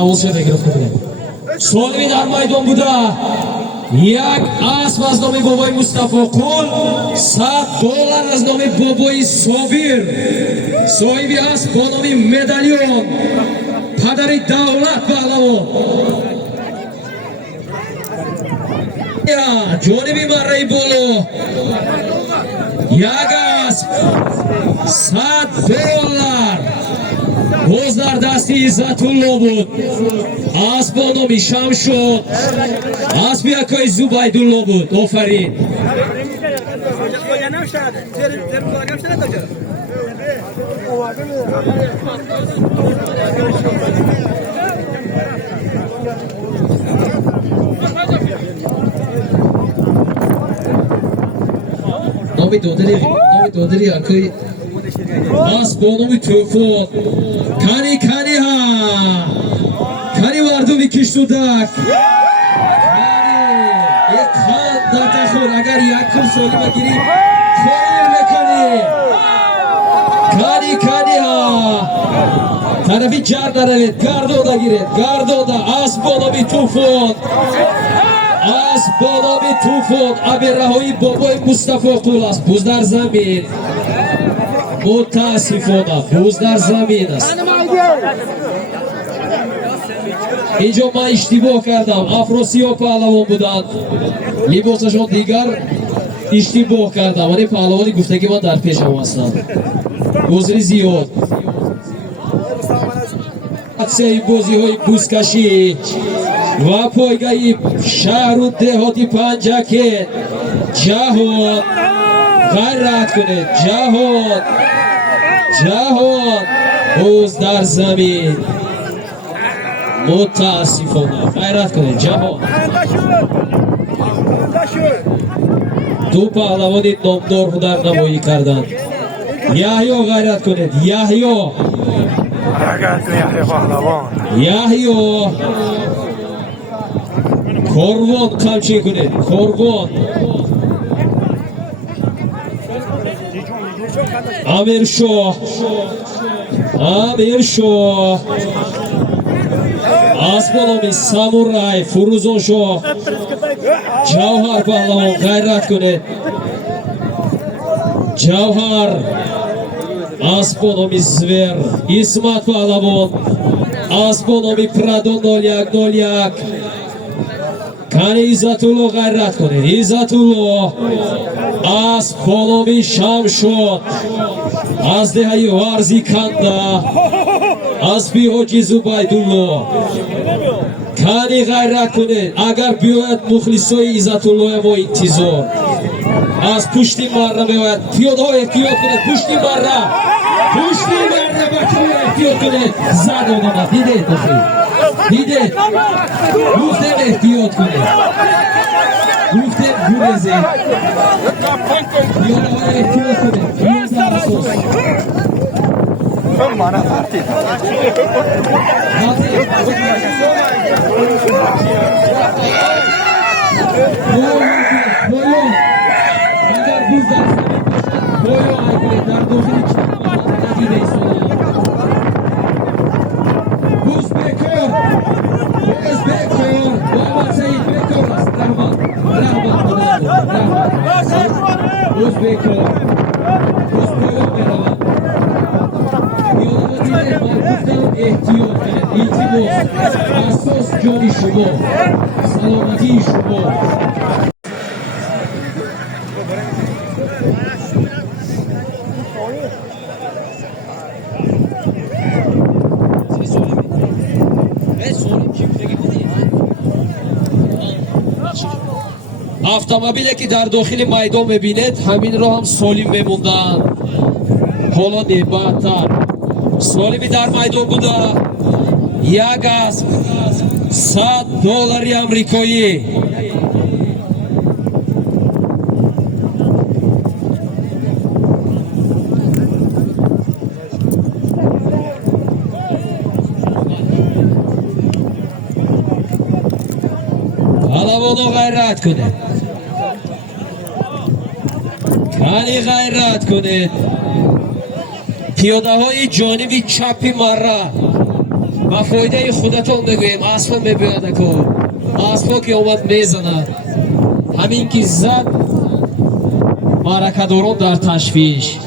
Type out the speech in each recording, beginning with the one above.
Avuzga girifta qiling. Solimi dar maydon buda. Yak asb az nomi boboy Mustafa Qul, $100 az nomi boboy Sobir. Sohibi asb با nomi medalyon. Padari davlat pahlavon. Ya, jonibi marrai bolo. Yak asb $100. Boz dar dasti Izzatullo bud. Asb با nomi Shamshod. Asb yakay Zubaydullo bud. Ofarin. Nomi dodari yakay Asb با nomi Tufot. Kani ha. Kani vardu vikishtudak. یک خان داتا خور اگر یکم سولی بگیری خیر بکنی کانی ها طرفی جر دارد گردو دا گیرد گردو دا اسب بانامی توفون اسب بانامی توفون ابی رهایی بابای مصطفی قول است بوز در زمین متاسفانه بوز در زمین است اینجا من اشتباه کردم افروسیاب پهلوان بودند لباسشون دیگر اشتباه کردم ولی پهلوانی گفته که من در پیشم هستم گذری زیاد سه بازی های بوزکشی و پایگاهی شهر و دهاتی پنجکه جهان غیرت کنه جهان بوز در زمین متاسفانه غیرت کنه جهان دو پهلوانی نامدار هنر نمایی کردند یحیی غیرت کنید یحیی کاروان قمچی کنید کاروان امیر شاه اسبانامی سامورای فروزان شاه جوهر پهلوان غیرت کنید جوهر اسبانامی زور اسمت پهلوان اسبانامی پرادون 01 کانی عزتالله غیرت کنید عزتالله اسبانامی شمشاد از دهی ورزی کنده اسبی حاجی زبیدالله کانی غیرت کنید اگر بیاید مخلصای عزتالله ما انتظار از پشتی مره میاید پیاده ها احتیاط کنید پشتی مره بچه احتیاط کنید زد آمد دیده دیده گفتم احتیاط کنید گفتم گوزه پیاده ها احتیاط کنید پیاده اساس Mana parti. احتیاط کنید التماس اساس جانی شما سلامتی شما автомобиле ки дар дохили майдон мебинед ҳаминро ҳам солим мемонданд ҳоло небаттар солими дар майдон буда як аст $100 амрикоӣ палавоно ғайрат кунед кани ғайрат кунед пиёдаҳои ҷониби чапи марра با فایده خودتون بگویم اسب میبیاده که اسبا که اومد میزند همین که زد معرکه‌داران در تشویش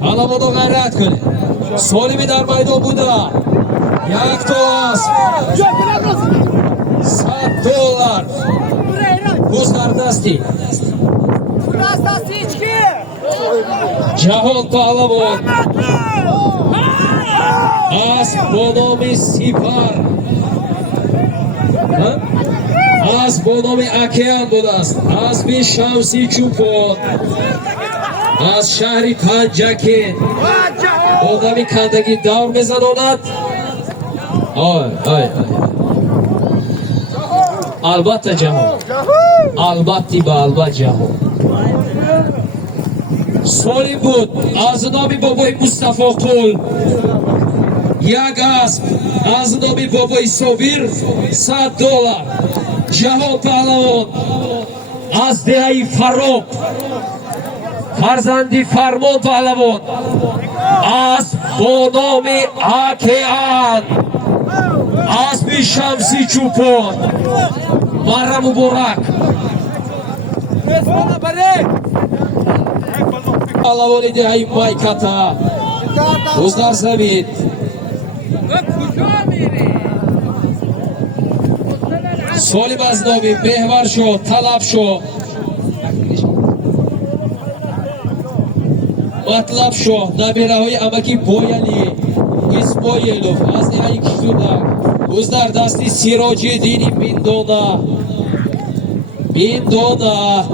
حالا بودو غیرت کنه سالمی در میدان بوده یک تا اسب $100 بوز در دستی جهان پهلوان اسب با نام سپر اسب با نام اکیان بوده است اسب شمسی چوپان از شهر پنجکه آدمی کندگی دور میزناند البته جهان البته با البته جهان سالی بود از نام بابای مصطفی قول یک اسب از نام بابای صابر $100 جهان پهلوان از دهه فراب فرزندی فرمان پهلوان اسب با نام اکیان اسب شمسی چوپان مره مبارک پهلوان دهه میکتا بزدر زمین سالم از نامی محور شو طلب شو مطلب شو نمیره های امکی بایلی اسمایلوف از دهی کشتوده اوز در دستی سیراج دینی بیندونه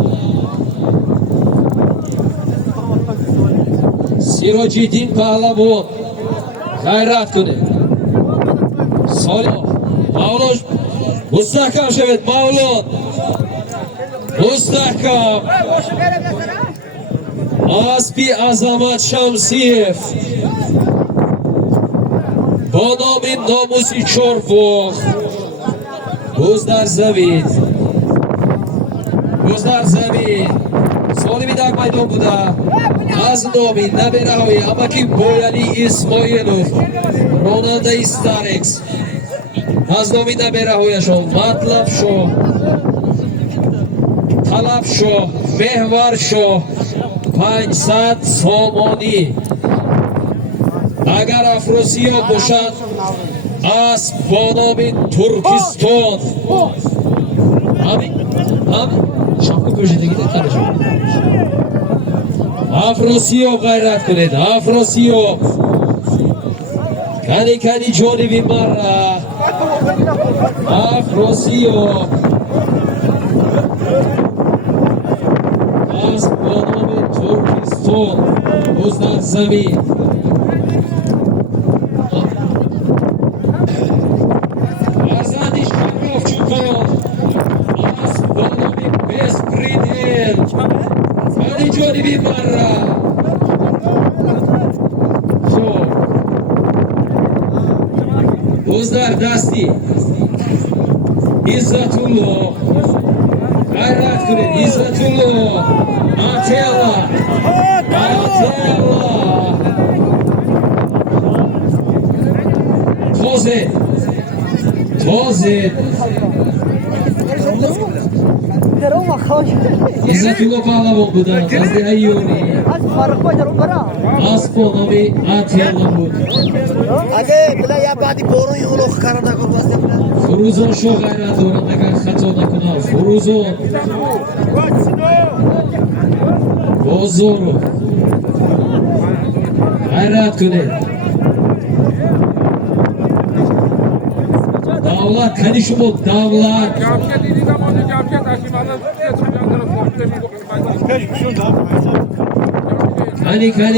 سیراج دین پهلوان غیرت کنه سالی مولوش مستحکم شوید مولود مستحکم اسبی عظمت شمسیف با نام ناموسی چرفوخ بوز در زمین سالمی در میدان بوده از نامی نمیره های امکی بایلی اسمایلوف راننده استارکس از نامی نمیره هایشان مطلب شو طلب شو محور شو 500 سامانی اگر افروسی ها باشد اسب با نام ترکستان همین شما کشیدگی دکتر شما افروسی ها غیرت کنید افروسی ها کنی جانبی مره افروسی ها اسب با نام ترکستان بوز در زمین فرزندی شراف چوپان اسب با نام بسپریدل کنی جانبی مره بوز در دستی عزت الله غیرت کنید عزت الله آتیلا تازه عزت الله پهلوان بودن از دهه یونی اسب با نام آتیلا بود فروزان شو غیرت دارند اگر خطا نکنم فروزان بازارو غیرت کنید دولت کنی شما دولت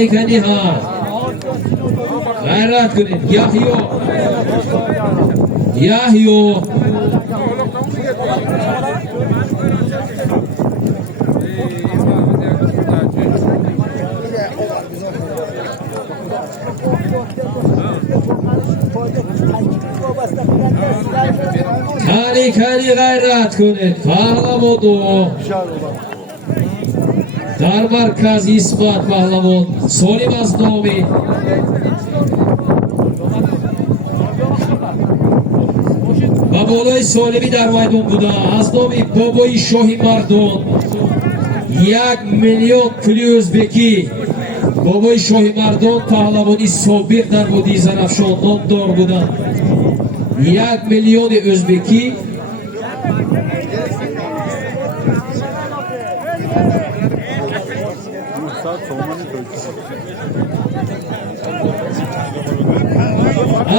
کنی ها غیرت کنید یحیو کنی غیرت کنید پهلوانو дар марказ Исмат паҳлавон Солим аз номи ба болои солимӣ дар майдон буда аз номи бобои шоҳи мардон 1 миллион пули ӯзбекӣ бобои шоҳи мардон паҳлавони собиқ дар водии Зарафшон номдор буданд 1 миллиони ӯзбекӣ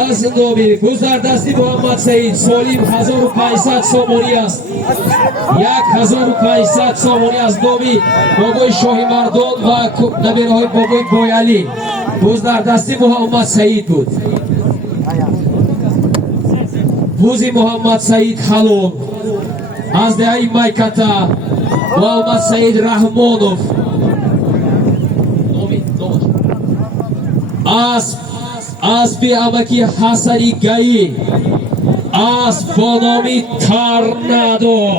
аз номи гузардасти Муҳаммад Саид Солим 1500 сомонӣ аст 1500 сомонӣ аз номи бобои шоҳи мардон ва набераҳои бобои Боялӣ гузардасти Муҳаммад Саид буд бӯзи Муҳаммад Саид халол аз деҳаи Майката Муҳаммад Саид Раҳмонов اسب امکی حسنی گئی اسب با نامی ترنادو